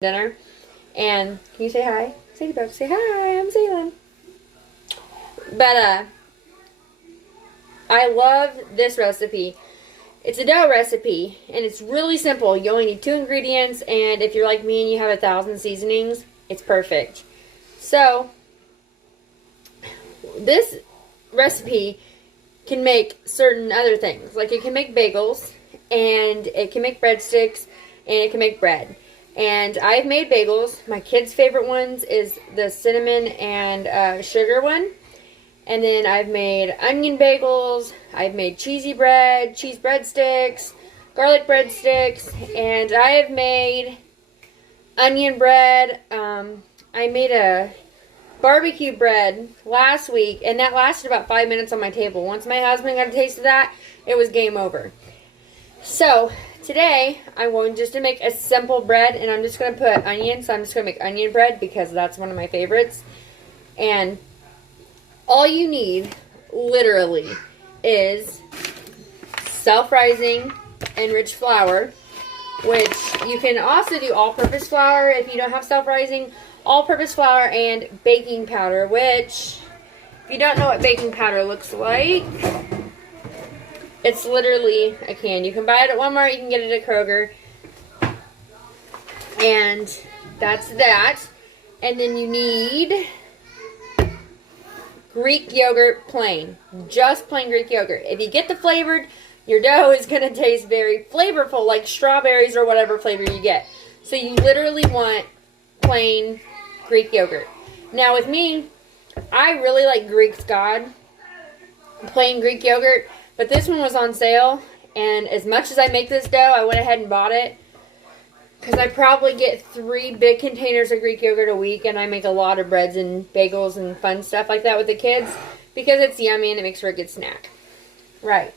dinner. And can you say hi? Say back. Say hi. I'm Zaylin. But I love this recipe. It's a dough recipe, and it's really simple. You only need 2 ingredients, and if you're like me and you have 1,000 seasonings, it's perfect. So this recipe can make certain other things. Like it can make bagels, and it can make breadsticks, and it can make bread. And I've made bagels. My kids' favorite ones is the cinnamon and sugar one. And then I've made onion bagels. I've made cheesy bread, cheese breadsticks, garlic breadsticks, and I have made onion bread. I made a barbecue bread last week, and that lasted about 5 minutes on my table. Once my husband got a taste of that, it was game over. So today I'm going just to make a simple bread, and I'm just going to put onion. So I'm just going to make onion bread because that's one of my favorites. And all you need, literally, is self-rising enriched flour, which you can also do all-purpose flour if you don't have self-rising, all-purpose flour, and baking powder, which, if you don't know what baking powder looks like, it's literally a can. You can buy it at Walmart, you can get it at Kroger, and that's that. And then you need Greek yogurt plain. Just plain Greek yogurt. If you get the flavored, your dough is going to taste very flavorful, like strawberries or whatever flavor you get. So you literally want plain Greek yogurt. Now with me, I really like Greek's God, plain Greek yogurt, but this one was on sale, and as much as I make this dough, I went ahead and bought it. Because I probably get 3 big containers of Greek yogurt a week, and I make a lot of breads and bagels and fun stuff like that with the kids. Because it's yummy and it makes for a good snack. Right.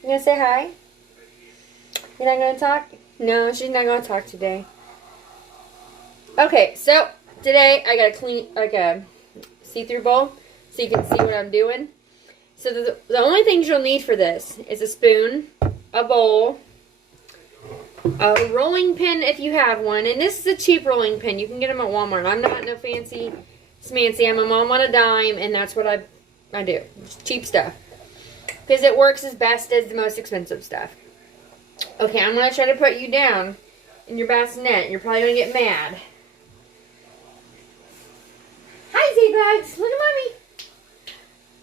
You gonna say hi? You're not gonna talk? No, she's not gonna talk today. Okay, so today I got a clean, like a see-through bowl, so you can see what I'm doing. So the only things you'll need for this is a spoon, a bowl, a rolling pin if you have one, and this is a cheap rolling pin. You can get them at Walmart. I'm not no fancy smancy. I'm a mom on a dime, and that's what I do. Just cheap stuff. Because it works as best as the most expensive stuff. Okay, I'm going to try to put you down in your bassinet. You're probably going to get mad. Hi, Z-Bugs. Look at Mommy.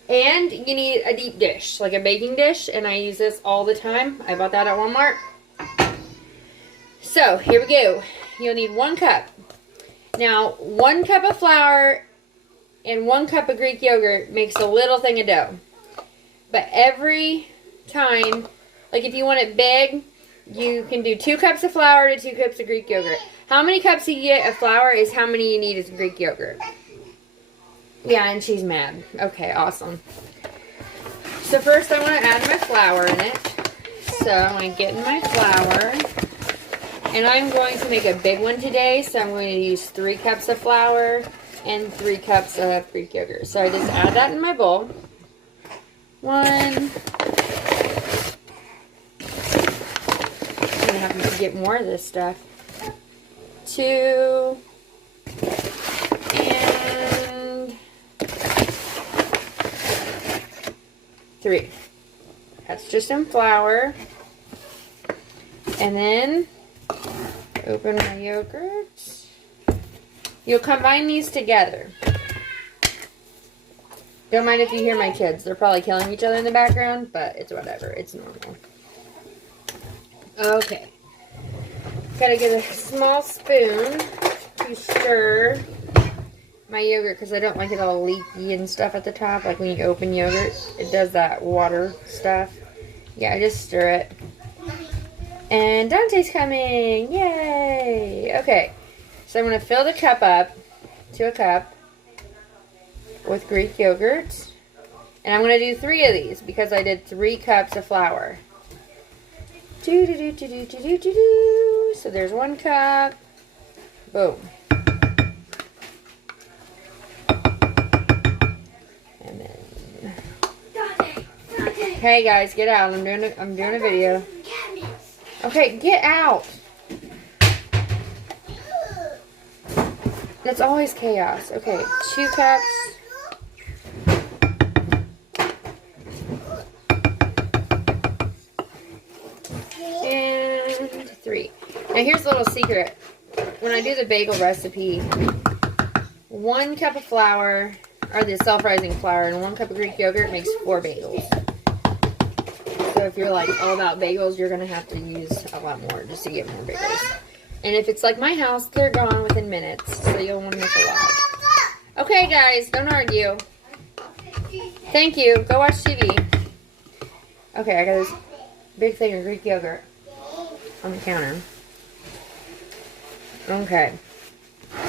And you need a deep dish, like a baking dish, and I use this all the time. I bought that at Walmart. So, here we go. You'll need 1 cup. Now, 1 cup of flour and 1 cup of Greek yogurt makes a little thing of dough. But every time, like if you want it big, you can do 2 cups of flour to 2 cups of Greek yogurt. How many cups you get of flour is how many you need of Greek yogurt. Yeah, and she's mad. Okay, awesome. So first I want to add my flour in it. So I'm going to get in my flour. And I'm going to make a big one today, so I'm going to use 3 cups of flour and 3 cups of Greek yogurt. So I just add that in my bowl. 1. I'm going to have to get more of this stuff. 2. And 3. That's just some flour. And then open my yogurt. You'll combine these together. Don't mind if you hear my kids. They're probably killing each other in the background, but it's whatever. It's normal. Okay. Gotta get a small spoon to stir my yogurt because I don't like it all leaky and stuff at the top. Like when you open yogurt, it does that water stuff. Yeah, I just stir it. And Dante's coming! Yay! Okay, so I'm going to fill the cup up to a cup with Greek yogurt. And I'm going to do 3 of these because I did 3 cups of flour. So there's 1 cup. Boom. And then... Hey guys, get out. I'm doing a video. Okay, get out. It's always chaos. Okay, 2 cups. And 3. Now here's a little secret. When I do the bagel recipe, 1 cup of flour, or the self-rising flour, and 1 cup of Greek yogurt makes 4 bagels. So if you're like all about bagels, you're going to have to use a lot more just to get more bagels. And if it's like my house, they're gone within minutes. So you'll want to make a lot. Okay, guys, don't argue. Thank you. Go watch TV. Okay, I got this big thing of Greek yogurt on the counter. Okay.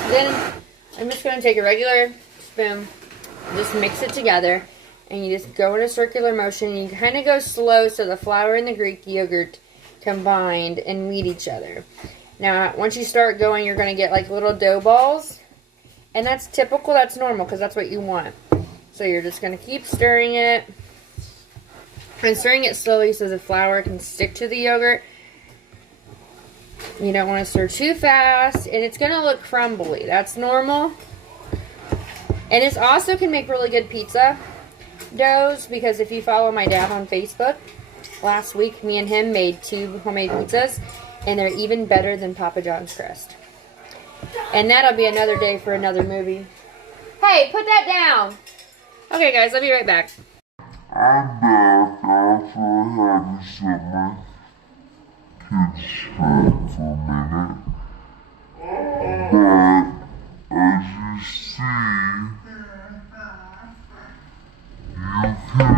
Then I'm just going to take a regular spoon, just mix it together, and you just go in a circular motion, and you kind of go slow so the flour and the Greek yogurt combined and meet each other. Now, once you start going, you're going to get like little dough balls, and that's typical, that's normal, because that's what you want. So you're just going to keep stirring it, and stirring it slowly so the flour can stick to the yogurt. You don't want to stir too fast, and it's going to look crumbly. That's normal. And it also can make really good pizza doughs, because if you follow my dad on Facebook, last week me and him made 2 homemade pizzas, and they're even better than Papa John's crust. And that'll be another day for another movie. Hey, put that down! Okay guys, I'll be right back. I'm back after I had to set my kids straight for a minute. But, as you see, you can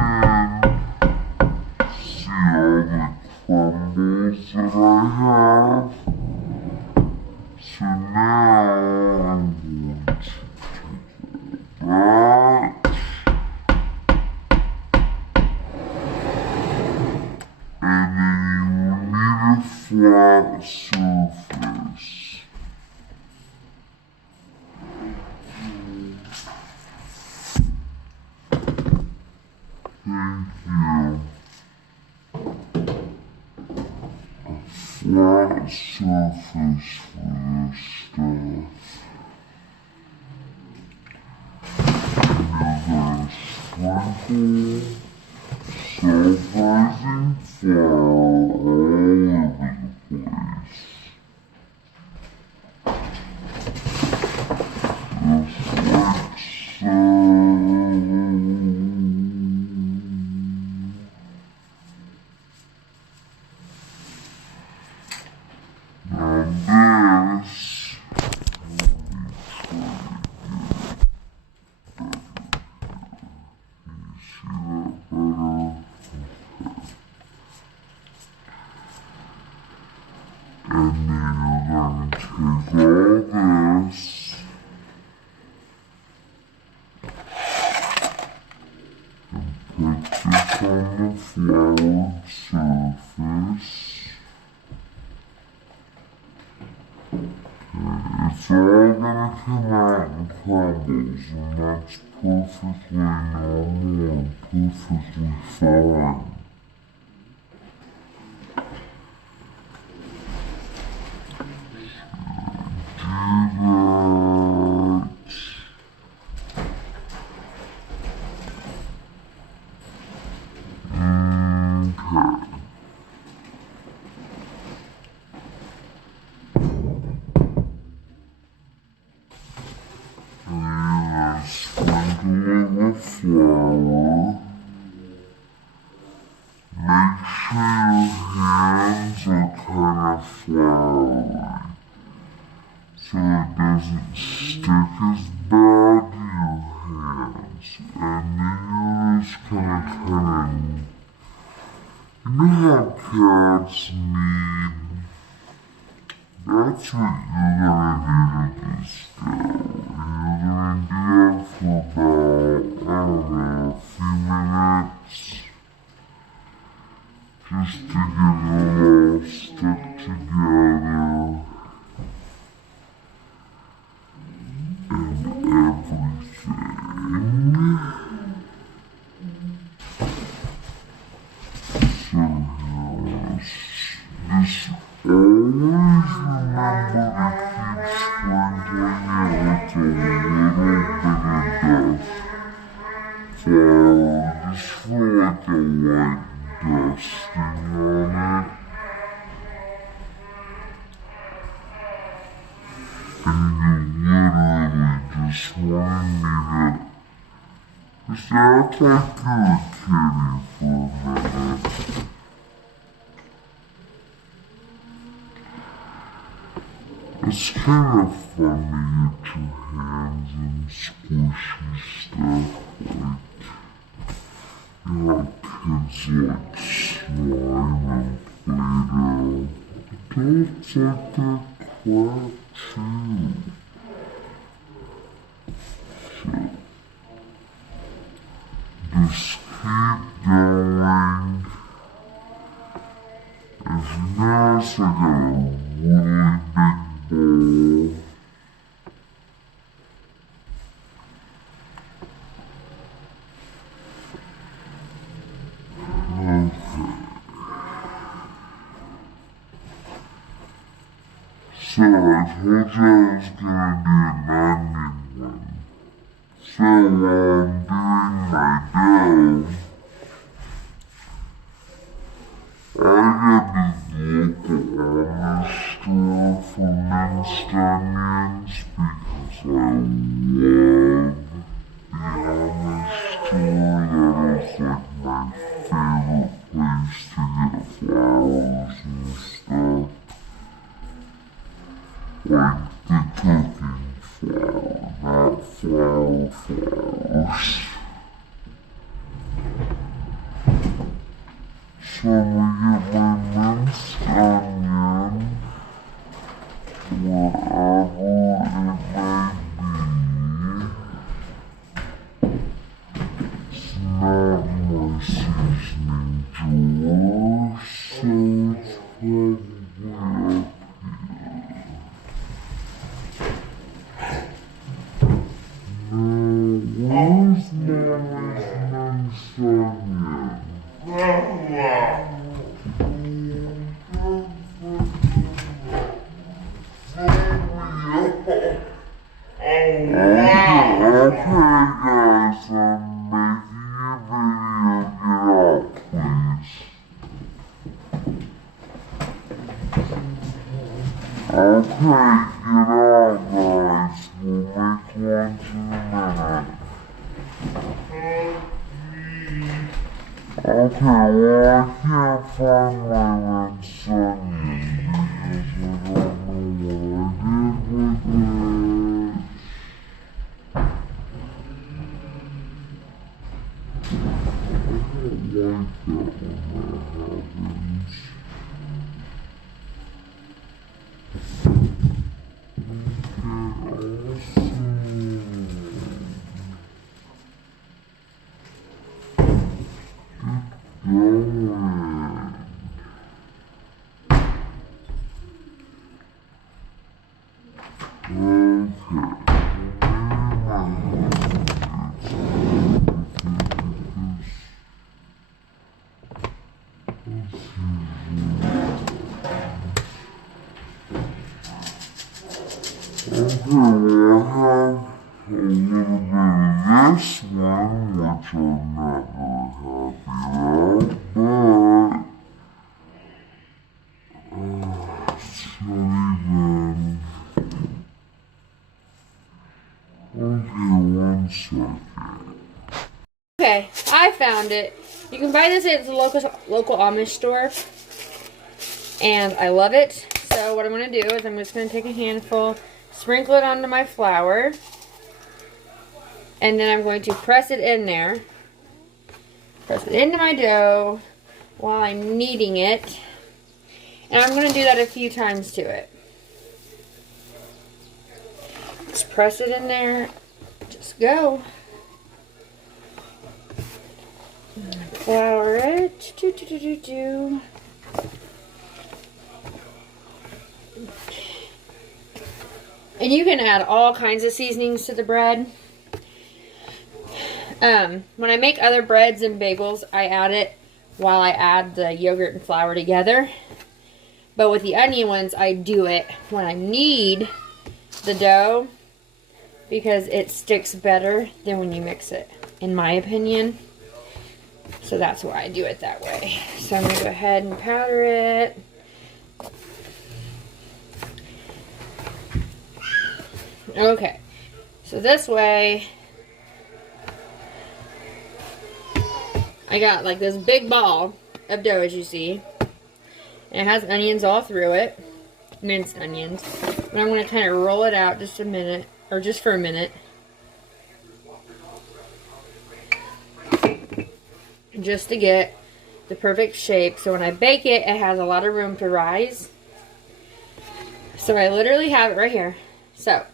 see all the crumbles that I have. So now I'm going to take that. And then you will need a flat surface. Thank you. A flat surface for this stuff. And you're going to sprinkle self-rising flour all over the place. Just like so. Now this, and then you're going to take all this and put this on the floured surface. It's all gonna come out in crumbles, and that's perfectly normal and perfectly fine. Flour. Make sure your hands are kind of floury, so it doesn't stick as bad to your hands. And then you're just gonna you know how cats need? That's what you're gonna do to this dough. And you're gonna do it for about, I don't know, a few minutes. Just to get it all stuck together. And everything. So yes, just always remember it's a little bit of dust. Flour, just for like a light dusting on it. And you literally just want me to just act like you're a kitty for a minute. It's kind of fun to get your hands in squishy stuff like, you know, kids like slime and Play-Doh. Adults like that crap too. So, just keep going. As you notice, I got a really big bowl. So I told you I was gonna do an onion one. So while I'm doing my dough, I get these local Amish store for minced onions because I love the Amish store. That is like my favorite place to get flowers and stuff. Like the cooking flour, not flowers. So we get my minced onion, whatever it may be. It's not my seasoning drawer, so it's probably up. Where's Mommy's minced onion? Okay, guys, I'm making a video. Get out, please. Okay, get out, guys. We'll make lunch in a minute. Okay, well, I can't find my minced onion because I don't know what I did with it. I don't like that when that happens. Okay, well, I have a little bit of this one, which I'm not very happy about, but it's not even. Okay, one second. Okay, I found it. You can buy this at the local Amish store, and I love it. So what I'm going to do is I'm just going to take a handful, sprinkle it onto my flour, and then I'm going to press it in there. Press it into my dough while I'm kneading it. And I'm going to do that a few times to it. Just press it in there. Just go. Flour it. And you can add all kinds of seasonings to the bread. When I make other breads and bagels, I add it while I add the yogurt and flour together. But with the onion ones, I do it when I need the dough because it sticks better than when you mix it, in my opinion. So that's why I do it that way. So I'm going to go ahead and powder it. Okay, so this way, I got like this big ball of dough, as you see. And it has onions all through it, minced onions. And I'm going to kind of roll it out just a minute, or just for a minute. Just to get the perfect shape. So when I bake it, it has a lot of room to rise. So I literally have it right here. So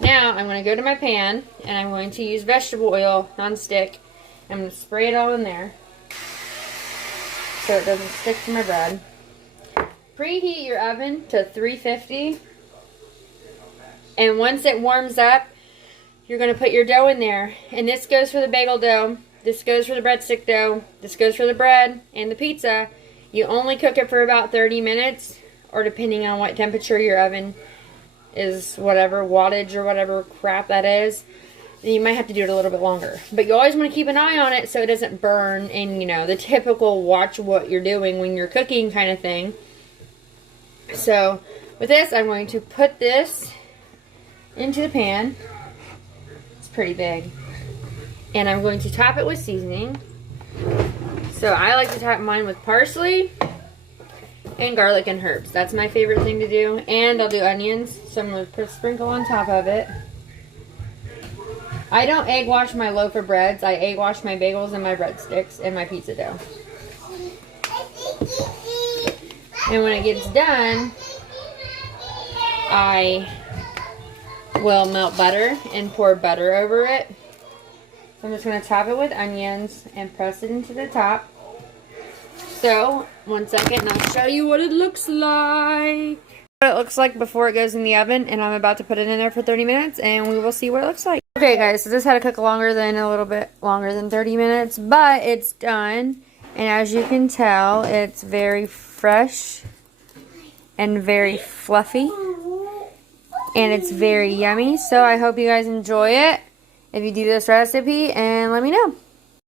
now I'm going to go to my pan and I'm going to use vegetable oil, non-stick. I'm going to spray it all in there so it doesn't stick to my bread. Preheat your oven to 350. And once it warms up, you're going to put your dough in there. And this goes for the bagel dough. This goes for the breadstick dough. This goes for the bread and the pizza. You only cook it for about 30 minutes, or depending on what temperature your oven is, whatever wattage or whatever crap that is, then you might have to do it a little bit longer. But you always want to keep an eye on it so it doesn't burn, and you know, the typical watch what you're doing when you're cooking kind of thing. So with this, I'm going to put this into the pan. It's pretty big. And I'm going to top it with seasoning. So I like to top mine with parsley and garlic and herbs. That's my favorite thing to do. And I'll do onions. So I'm going to put a sprinkle on top of it. I don't egg wash my loaf of breads. I egg wash my bagels and my breadsticks and my pizza dough. And when it gets done, I will melt butter and pour butter over it. So I'm just going to top it with onions and press it into the top. So, 1 second and I'll show you what it looks like. What it looks like before it goes in the oven, and I'm about to put it in there for 30 minutes and we will see what it looks like. Okay guys, so this had to cook a little bit longer than 30 minutes, but it's done. And as you can tell, it's very fresh and very fluffy. And it's very yummy. So I hope you guys enjoy it if you do this recipe, and let me know.